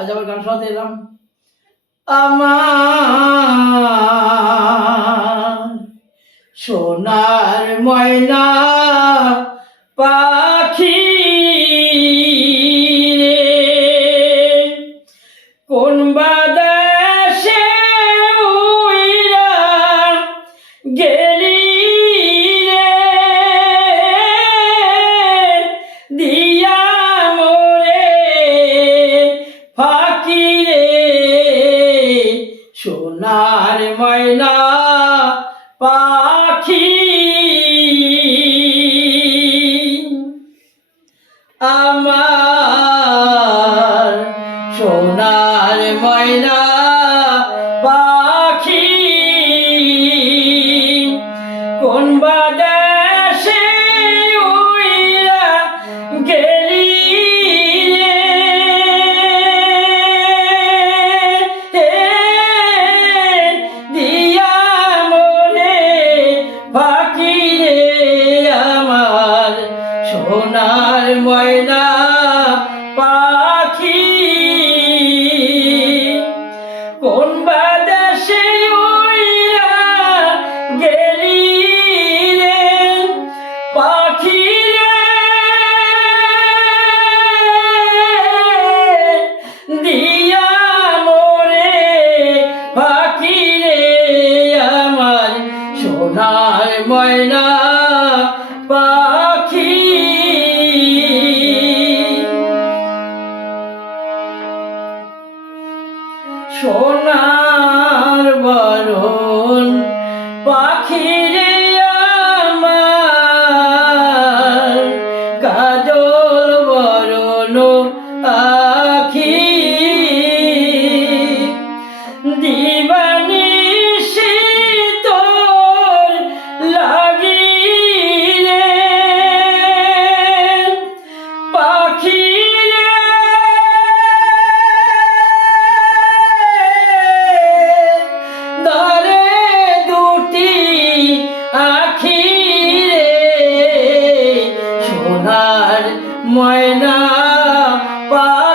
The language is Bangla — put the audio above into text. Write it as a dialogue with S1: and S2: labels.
S1: আজ আবার গান শোনাতে এলাম। আমার সোনার ময়না পাখি সোনার ময়না পাখি। আমার সোনার ময়না পাখি। কোন বাদেশে সোনার ময়না পাখি। কোন রে পাখি দিয়া পাখি রে সোনার ময়না পাখি সোনার বরণ পাখি রে অন্তরে দুটি আখি রে সোনার ময়না পা